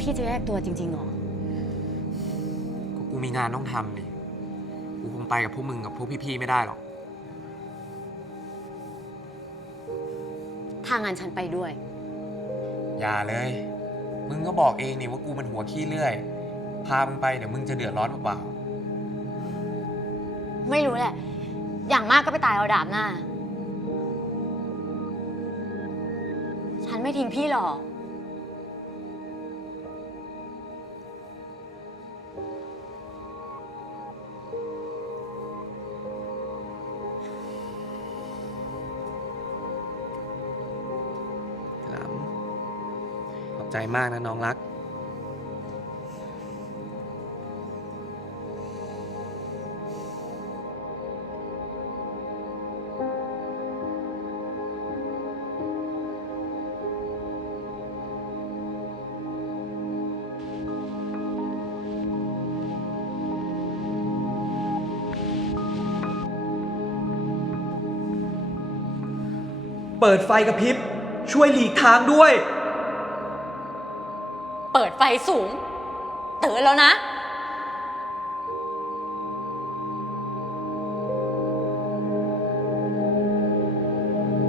พี่จะแยกตัวจริงๆเหรอ ก็กูมีงานต้องทำดิกูคงไปกับพวกมึงกับพวกพี่ๆไม่ได้หรอกถ้างานฉันไปด้วย อย่าเลย มึงก็บอกเองนี่ว่ากูเป็นหัวขี้เลื่อย พามึงไปเดี๋ยวมึงจะเดือดร้อนเปล่าไม่รู้แหละ อย่างมากก็ไปตายเอาดาบหน้า ฉันไม่ทิ้งพี่หรอก ใจมากนะน้องรัก เปิดไฟกระพริบ ช่วยหลีกทางด้วย เปิดไฟสูง เตือนแล้วนะ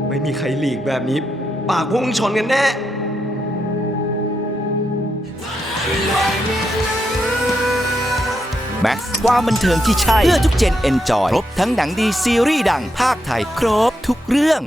ไม่มีใครหลีกแบบนี้ ปากพวกมึงชนกันแน่ แม็กซ์ความบันเทิงที่ใช่ เพื่อทุกเจนเอนจอย ครบทั้งหนังดีซีรีส์ดังภาคไทย ครบทุกเรื่อง